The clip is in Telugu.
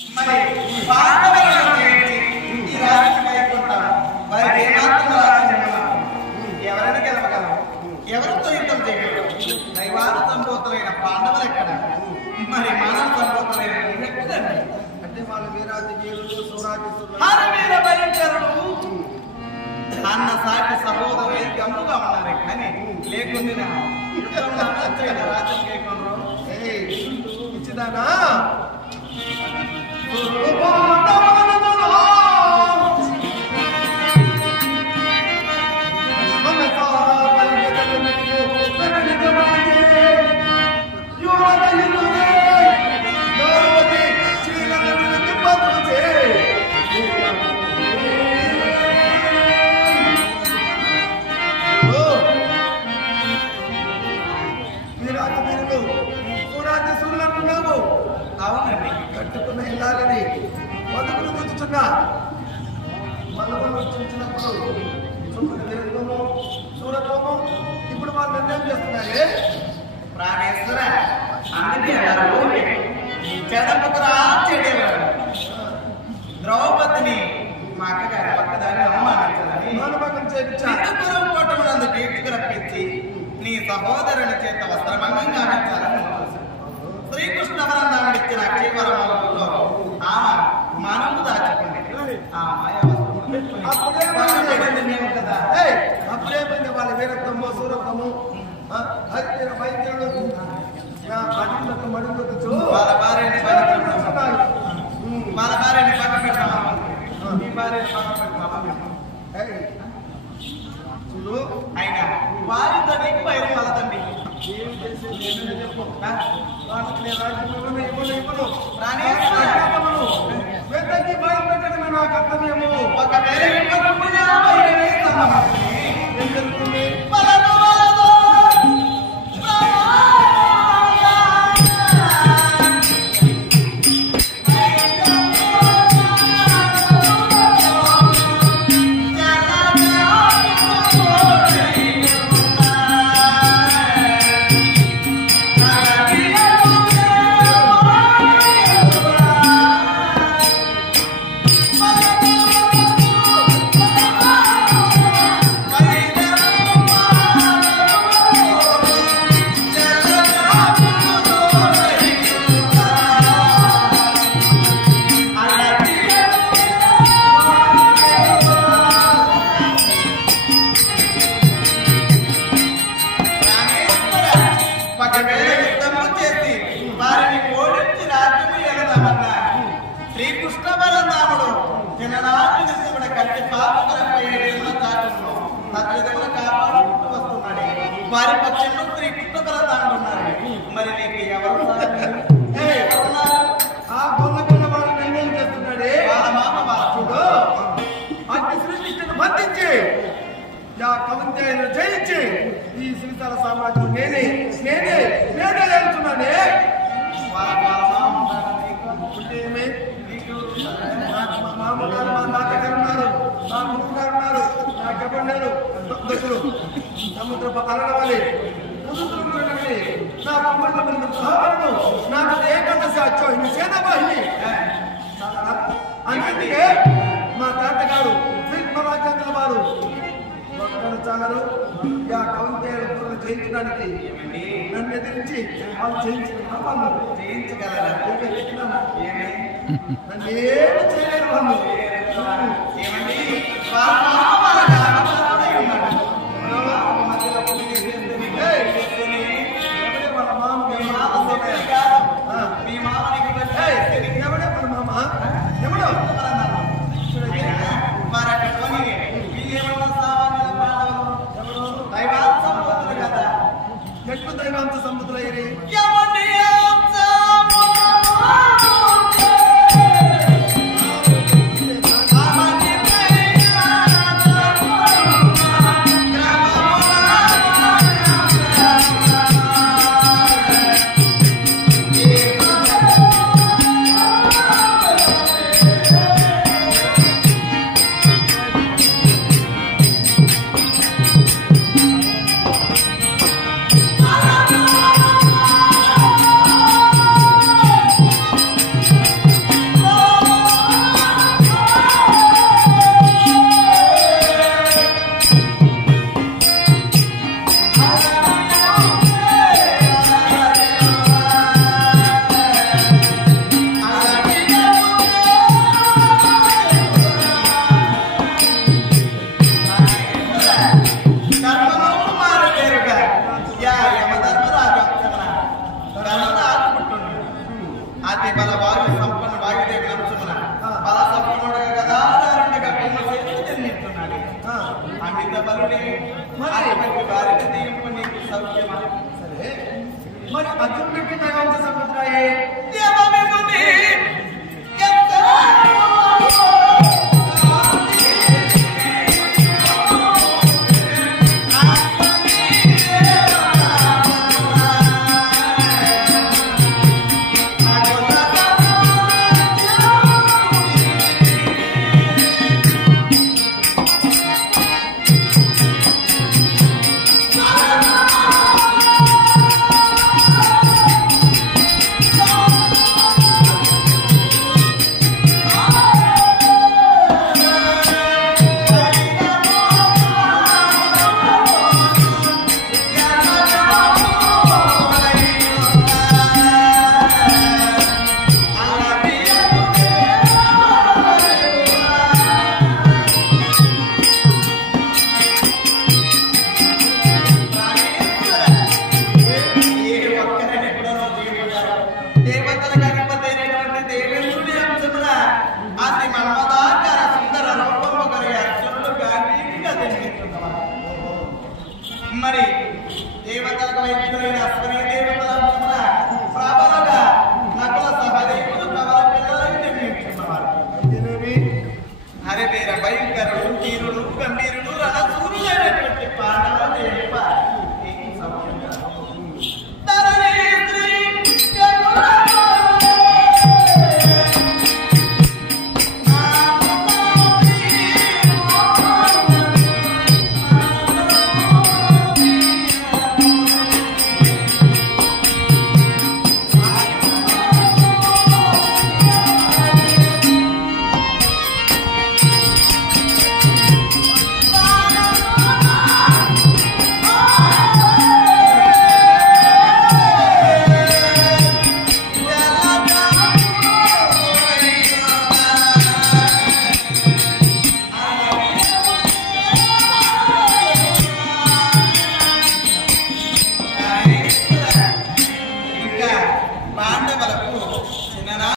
మరి పాండవులను ఈ రాజ్యం కైకొంటాం. వారికి ఏమాత్రం రాజ్యం ఎవరైనా గెలవగలరు, ఎవరితో యుద్ధం చేయగలరు? దైవాన సంభూతులైన పాండవులు ఎక్కడ? మరి మానవ సంభూతులైన ఎక్కడండి? అంటే వాళ్ళు వీరాది వీరులు సౌరాజ్యసులు హరవీర భయంకరులు అన్న సాటి సహోదరులు గమ్ముగా ఉన్నారు. కానీ లేకుండా రాజ్యం కైకొనరు. ఇచ్చిదానా అవునండి, కట్టుకున్న ఇల్లాలని బతుకులు గుర్తున్నా మల్లవల్లు చూసినప్పుడు సూరత్వము ఇప్పుడు వాళ్ళు నిర్ణయం చేస్తున్నారే. ప్రాణేశ్వర అందుకే చెడపుకురా చెడేవాడు ద్రౌపదిని మా అక్కగారి పక్కదాన్ని అవమానించాలని మానభంగం చేయించారు. చిత్తపురం కోటమునందు కీర్తికి రప్పించి నీ సహోదరుని చేత వస్త్రభంగం గావించాలని శ్రీకృష్ణ వరందాన్ని ఇచ్చిన అక్షయవరంలో ఆమె మనము దాచుకుంది. ఆ మాయ కదా అప్పుడే వాళ్ళ వీరత్వము సూరత్వము హరివీర వైద్యుడు మడుగుతూ వాళ్ళ భార్యని పక్కన పెట్టాము, మీ భార్యని పక్కన పెట్టాము. చూడు అయినా వారితో నీకు భయం కలదండి. ఒకవేళ యుద్ధము చేసి వారిని ఓడించి రాజ్యము ఎగదామన్నా శ్రీకృష్ణ బలరాముడు జనరాజు నిత్యముడ కట్టి పాపకరపై చాటును తత్విధములు కాపాడుకుంటూ వస్తున్నాడు. వారి పక్షంలో శ్రీకృష్ణ బలరాముడు ఉన్నారు. మరి నీకు ఎవరు ఆ గొల్లపిల్ల వాళ్ళు నిర్ణయం చేస్తున్నాడే వాళ్ళ మామ బాసుడు అట్టి శ్రీకృష్ణుని బంధించి కవంతేయులను జయించి ఈ శ్రీశాల సామ్రాజ్యం నేనే వెళ్తున్నానే. మా మామగారు మా తాతగారు ఉన్నారు, మా గురువు గారు ఉన్నారు, నా కబండారు దశలు సముద్రపు అలనవాలి ముదురుతున్నటువంటి నా కబండ సహోదరుడు నాకు ఏకాదశి అచ్చోహిని సేనాబాహిని. అందుకే మా తాతగారు రాజ్యాంగల వారు చాలరు కవంతేయులను జయించడానికి నన్ను ఎదిరించి వాళ్ళు జయించగలరా? నన్ను ఏమి చేయలేరు వాళ్ళు. ఏమండి వాళ్ళ మామ మీ మామనికి ఎవడే వాళ్ళ మామ ఎవడో వారు అక్కడ కొని మీరేమన్నా సామాన్యుల పాడవరు దైవాంత సంపత్తులు కదా. ఎట్లు దైవాంత సంపత్తులయ్యి భయం